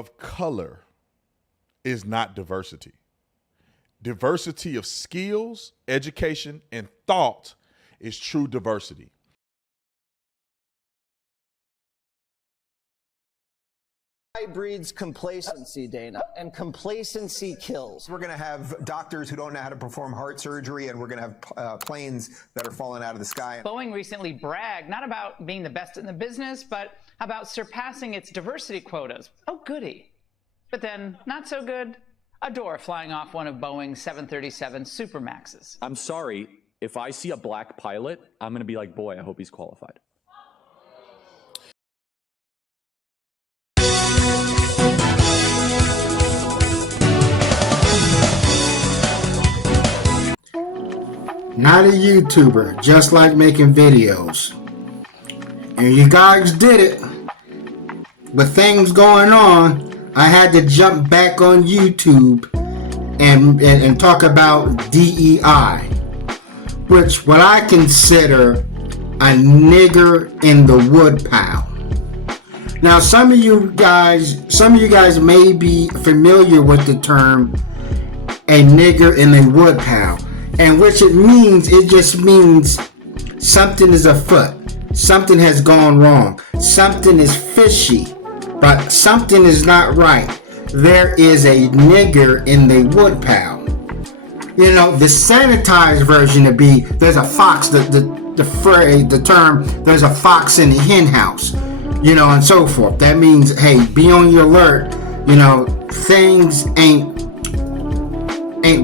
of color is not diversity. Diversity of skills, education, and thought is true diversity. Breeds complacency, Dana, and complacency kills. We're going to have doctors who don't know how to perform heart surgery, and we're going to have planes that are falling out of the sky. Boeing recently bragged not about being the best in the business, but about surpassing its diversity quotas. Oh, goody. But then, not so good, a door flying off one of Boeing's 737 Supermaxes. I'm sorry, if I see a black pilot, I'm going to be like, boy, I hope he's qualified. Not a YouTuber, just like making videos. And you guys did it. With things going on, I had to jump back on YouTube and talk about DEI, which what I consider a nigger in the woodpile. Now, some of you guys may be familiar with the term a nigger in a woodpile. And which it just means something is afoot. Something has gone wrong. Something is fishy. But something is not right. There is a nigger in the woodpile. You know, the sanitized version would be there's a fox, the term there's a fox in the hen house, you know, and so forth. That means, hey, be on your alert. You know, things ain't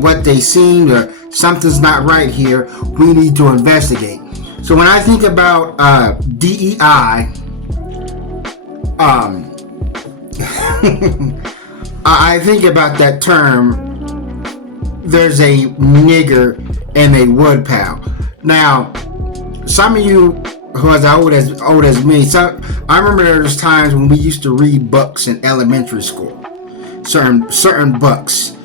what they seem, or something's not right here. We need to investigate. So when I think about DEI, I think about that term. There's a nigger in a woodpile. Now, some of you who are as old as me, I remember there was times when we used to read books in elementary school. Certain books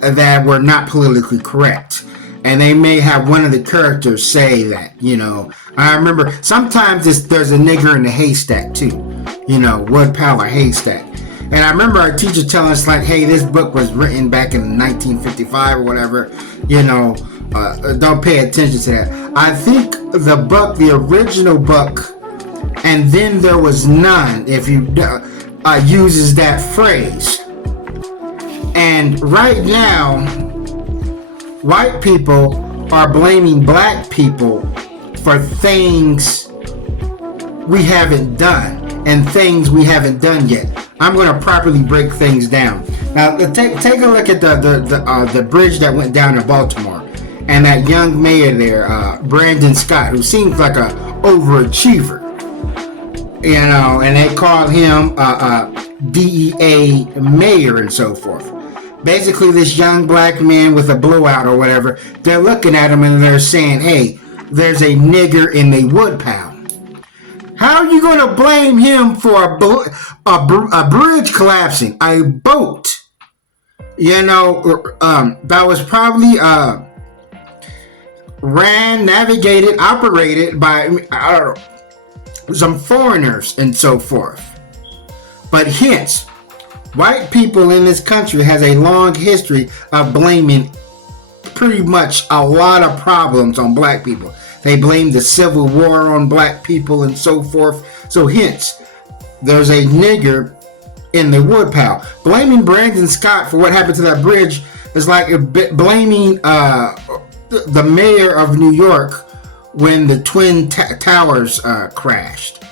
that were not politically correct, and they may have one of the characters say that, you know. I remember sometimes there's a nigger in the haystack too, you know, woodpile or haystack. And I remember our teacher telling us, like, hey, this book was written back in 1955 or whatever, you know, don't pay attention to that. I think the original book, and then there was none, if you uses that phrase. And right now, white people are blaming black people for things we haven't done and things we haven't done yet. I'm going to properly break things down. Now, take a look at the bridge that went down in Baltimore, and that young mayor there, Brandon Scott, who seems like a overachiever, you know, and they call him DEA mayor and so forth. Basically, this young black man with a blowout or whatever, they're looking at him and they're saying, hey, there's a nigger in the woodpile. How are you going to blame him for a bridge collapsing, a boat? You know, that was probably navigated, operated by some foreigners and so forth. But hence, white people in this country has a long history of blaming pretty much a lot of problems on black people. They blame the Civil War on black people and so forth. So hence, there's a nigger in the woodpile. Blaming Brandon Scott for what happened to that bridge is like blaming the mayor of New York when the Twin Towers crashed.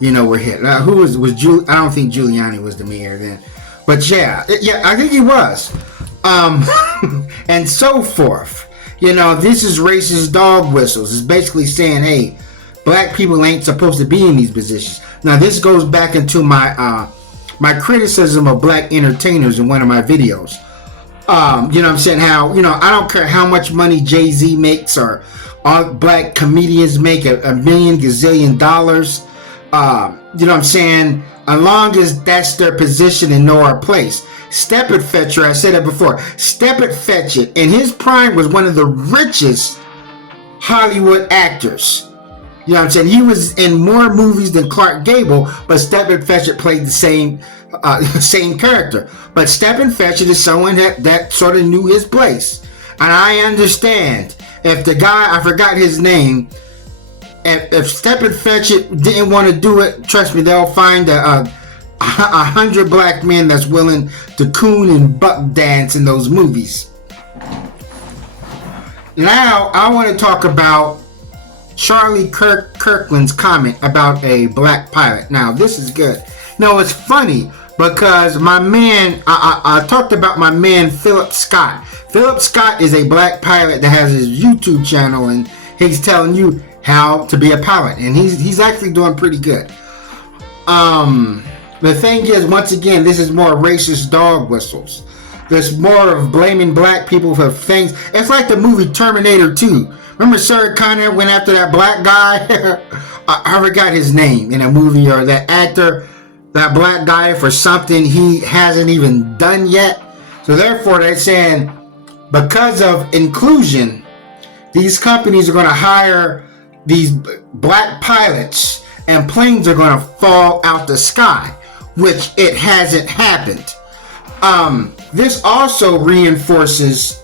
You know, were hit. Who was I don't think Giuliani was the mayor then. But yeah, I think he was. And so forth. You know, this is racist dog whistles. It's basically saying, hey, black people ain't supposed to be in these positions. Now, this goes back into my my criticism of black entertainers in one of my videos. You know what I'm saying? How, you know, I don't care how much money Jay-Z makes or all black comedians make a million gazillion dollars. You know what I'm saying? As long as that's their position and know our place. Step It Fetcher, I said it before. Step It Fetcher, in his prime, was one of the richest Hollywood actors. You know what I'm saying? He was in more movies than Clark Gable, but Step It Fetcher played the same character. But Step and Fetch It is someone that sort of knew his place. And I understand if the guy, I forgot his name, if Step and Fetch It didn't want to do it, trust me, they'll find 100 black men that's willing to coon and buck dance in those movies. Now, I want to talk about Charlie Kirkland's comment about a black pilot. Now, this is good. No, it's funny because my man, I talked about my man Philip Scott. Philip Scott is a black pilot that has his YouTube channel, and he's telling you how to be a pilot, and he's actually doing pretty good. The thing is, once again, this is more racist dog whistles. There's more of blaming black people for things. It's like the movie Terminator 2. Remember Sarah Connor went after that black guy? I forgot his name in a movie, or that actor, that black guy, for something he hasn't even done yet. So therefore, they're saying because of inclusion, these companies are going to hire these black pilots and planes are going to fall out the sky, which it hasn't happened. This also reinforces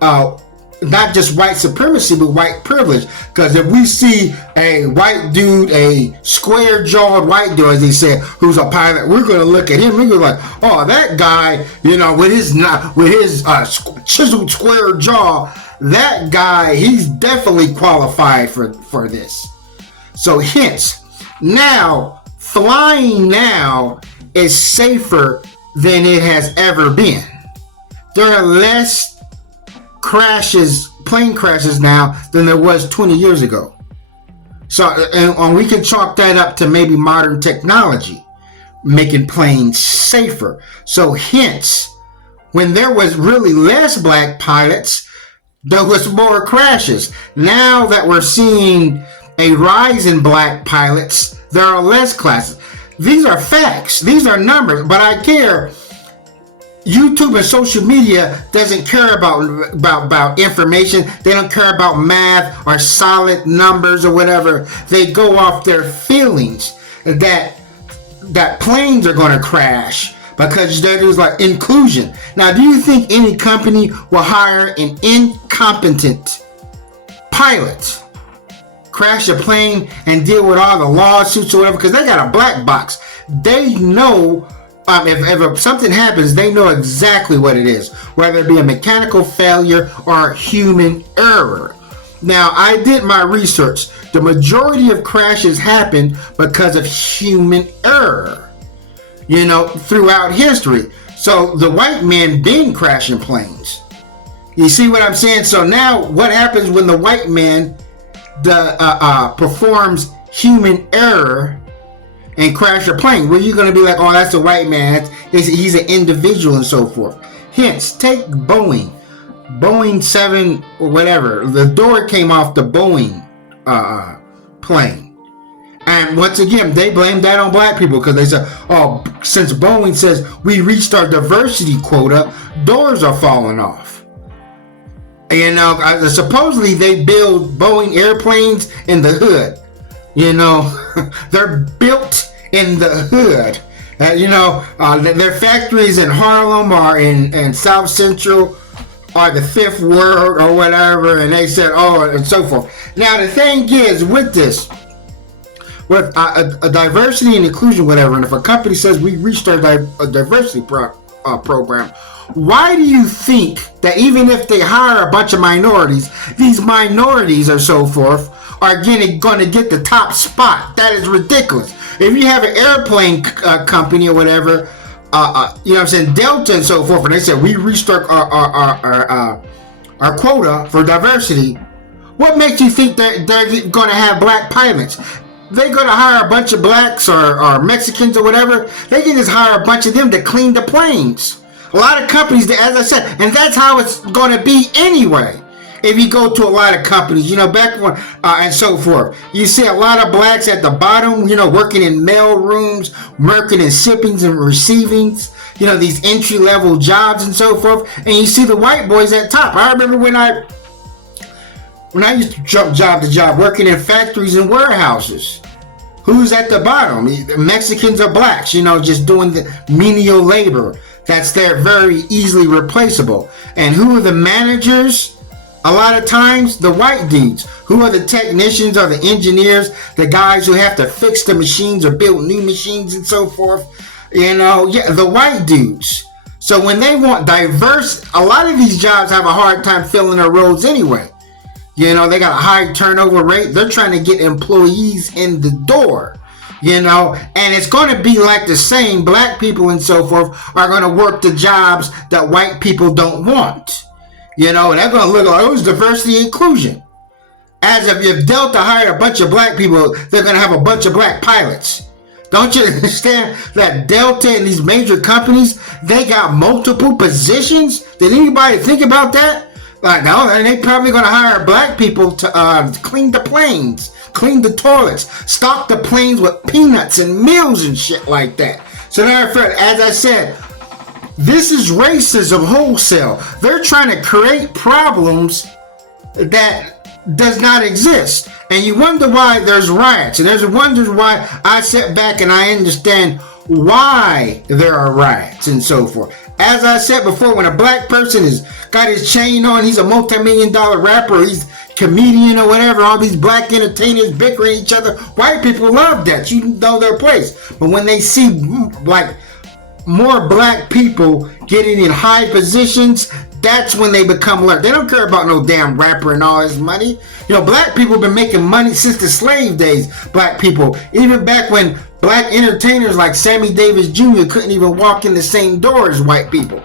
not just white supremacy, but white privilege. Because if we see a white dude, a square-jawed white dude, as they said, who's a pilot, we're going to look at him. We're going to like, oh, that guy, you know, with his chiseled square jaw, that guy, he's definitely qualified for this. So hence, now, flying now is safer than it has ever been. There are less plane crashes now than there was 20 years ago. So, and we can chalk that up to maybe modern technology making planes safer. So hence, when there was really less black pilots, there was more crashes. Now that we're seeing a rise in black pilots, there are less classes. These are facts. These are numbers. But I care. YouTube and social media doesn't care about information. They don't care about math or solid numbers or whatever. They go off their feelings that planes are going to crash because there's like inclusion. Now, do you think any company will hire an incompetent pilot, crash a plane, and deal with all the lawsuits or whatever? Because they got a black box. They know. If something happens, they know exactly what it is, whether it be a mechanical failure or human error. Now, I did my research. The majority of crashes happen because of human error, you know, throughout history. So the white man been crashing planes. You see what I'm saying? So now what happens when the white man performs human error and crash a plane? Well, you're going to be like, oh, that's a white man. He's an individual and so forth. Hence, take Boeing 7 or whatever. The door came off the Boeing plane. And once again, they blame that on black people because they said, oh, since Boeing says we reached our diversity quota, doors are falling off. You know, supposedly they build Boeing airplanes in the hood. You know, they're built in the hood. Their factories in Harlem or in South Central or the Fifth Ward or whatever, and they said, oh, and so forth. Now, the thing is, with this, with a diversity and inclusion, whatever, and if a company says we reached our diversity program, why do you think that even if they hire a bunch of minorities, these minorities or so forth are going to get the top spot? That is ridiculous. If you have an airplane company or whatever, you know what I'm saying, Delta and so forth, and they said we reached our quota for diversity, what makes you think that they're going to have black pilots? They're going to hire a bunch of blacks or Mexicans or whatever. They can just hire a bunch of them to clean the planes. A lot of companies, as I said, and that's how it's going to be anyway. If you go to a lot of companies, you know, back when, and so forth, you see a lot of blacks at the bottom, you know, working in mail rooms, working in shippings and receivings, you know, these entry-level jobs and so forth, and you see the white boys at top. I remember when I used to jump job to job, working in factories and warehouses. who's at the bottom? Mexicans or blacks, you know, just doing the menial labor that's there, very easily replaceable. And who are the managers? A lot of times, the white dudes. Who are the technicians or the engineers, the guys who have to fix the machines or build new machines and so forth? You know, yeah, the white dudes. So when they want diverse, a lot of these jobs have a hard time filling their roles anyway. You know, they got a high turnover rate. They're trying to get employees in the door. You know, and it's going to be like the same. Black people and so forth are going to work the jobs that white people don't want. You know, and they're going to look like, oh, it's diversity and inclusion. As if Delta hired a bunch of black people, they're going to have a bunch of black pilots. Don't you understand that Delta and these major companies, they got multiple positions? Did anybody think about that? Like, no, they probably going to hire black people to clean the planes, clean the toilets, stock the planes with peanuts and meals and shit like that. So therefore, as I said, this is racism wholesale. They're trying to create problems that does not exist. And you wonder why there's riots. And there's wonders why I sit back and I understand why there are riots and so forth. As I said before, when a black person has got his chain on, he's a multi-million-dollar rapper, he's comedian or whatever, all these black entertainers bickering each other, white people love that. You know their place. But when they see like more black people getting in high positions, that's when they become alert. They don't care about no damn rapper and all his money. You know, black people have been making money since the slave days. Black people, even back when black entertainers like Sammy Davis Jr. couldn't even walk in the same door as white people.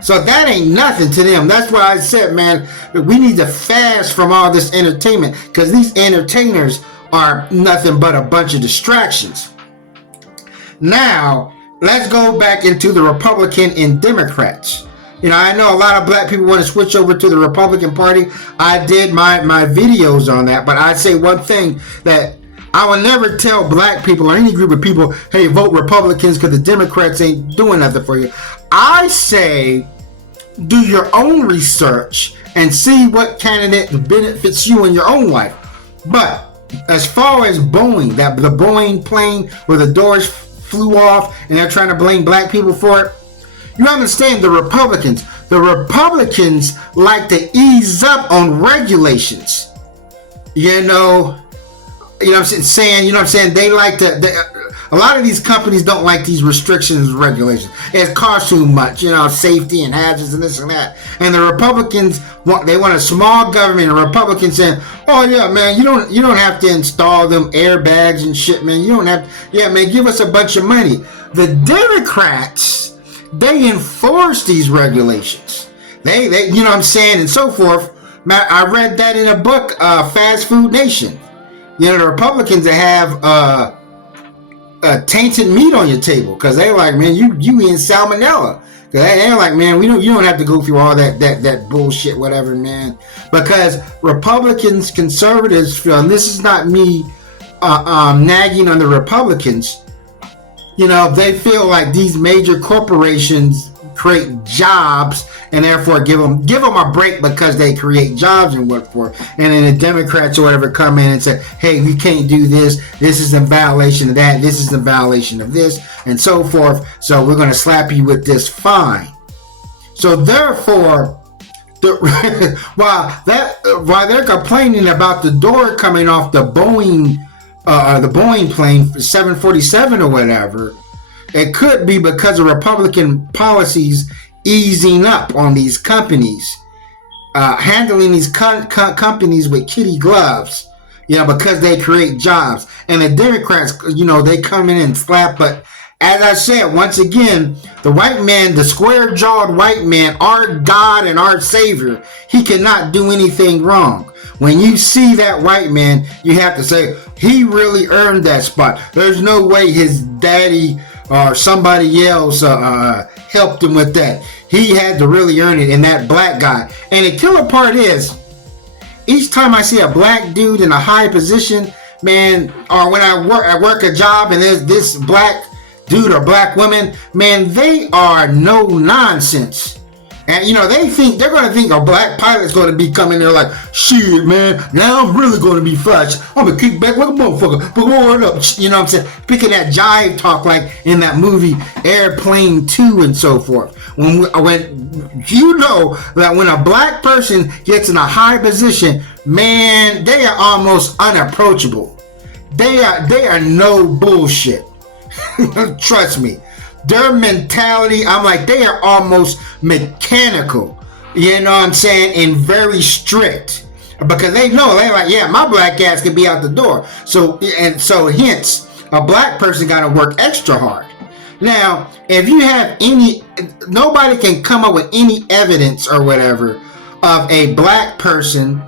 So that ain't nothing to them. That's why I said, man, we need to fast from all this entertainment, because these entertainers are nothing but a bunch of distractions. Now, let's go back into the Republican and Democrats. You know, I know a lot of black people want to switch over to the Republican Party. I did my videos on that, but I say one thing, that I will never tell black people or any group of people, hey, vote Republicans because the Democrats ain't doing nothing for you. I say, do your own research and see what candidate benefits you in your own life. But as far as Boeing, the Boeing plane where the doors flew off and they're trying to blame black people for it, you understand the Republicans like to ease up on regulations. You know what I'm saying? You know what I'm saying? They like to, a lot of these companies don't like these restrictions and regulations. It costs too much, you know, safety and hazards and this and that. And the Republicans want a small government. And Republicans saying, oh yeah, man, you don't have to install them airbags and shit, man. You don't have, yeah, man, give us a bunch of money. The Democrats, they enforce these regulations. They you know what I'm saying, and so forth. I read that in a book, Fast Food Nation. You know, the Republicans that have tainted meat on your table because they like, man, you eating salmonella. They're like, man, you don't have to go through all that bullshit, whatever, man. Because Republicans, conservatives feel, and this is not me nagging on the Republicans, you know, they feel like these major corporations create jobs and therefore give them a break because they create jobs and work for it. And then the Democrats or whatever come in and say, hey, we can't do this. This is in violation of that. This is in violation of this, and so forth. So we're going to slap you with this fine. So therefore, while they're complaining about the door coming off the Boeing plane, 747 or whatever, it could be because of Republican policies easing up on these companies, handling these companies with kitty gloves, you know, because they create jobs. And the Democrats, you know, they come in and slap. But as I said, once again, the white man, the square-jawed white man, our God and our Savior, he cannot do anything wrong. When you see that white man, you have to say, he really earned that spot. There's no way his daddy or somebody else helped him with that. He had to really earn it, and that black guy. And the killer part is, each time I see a black dude in a high position, man, or when I work a job and there's this black dude or black woman, man, they are no nonsense. And they're going to think a black pilot's going to be coming there like, shit, man, now I'm really going to be fast. I'm going to kick back like a motherfucker. But word up, you know what I'm saying? Picking that jive talk like in that movie Airplane 2 and so forth. When you know that when a black person gets in a high position, man, they are almost unapproachable. They are no bullshit. Trust me. Their mentality, I'm like, they are almost mechanical, you know what I'm saying, and very strict, because they know, they're like, yeah, my black ass can be out the door. So hence, a black person got to work extra hard. Now, if you have nobody can come up with any evidence or whatever of a black person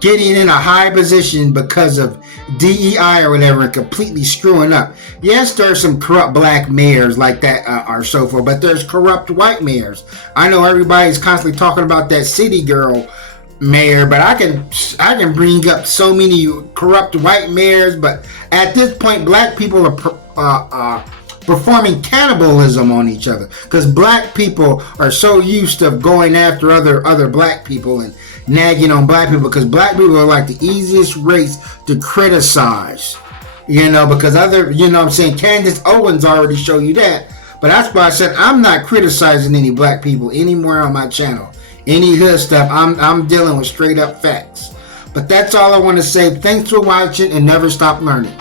getting in a high position because of DEI or whatever and completely screwing up. Yes, there's some corrupt black mayors like that or so forth, but there's corrupt white mayors. I know everybody's constantly talking about that city girl mayor, but I can bring up so many corrupt white mayors. But at this point, black people are performing cannibalism on each other because black people are so used to going after other black people and nagging on black people, because black people are like the easiest race to criticize, because I'm saying, Candace Owens already showed you that. But that's why I said I'm not criticizing any black people anymore on my channel. Any hood stuff, I'm dealing with straight up facts. But that's all I want to say. Thanks for watching and never stop learning.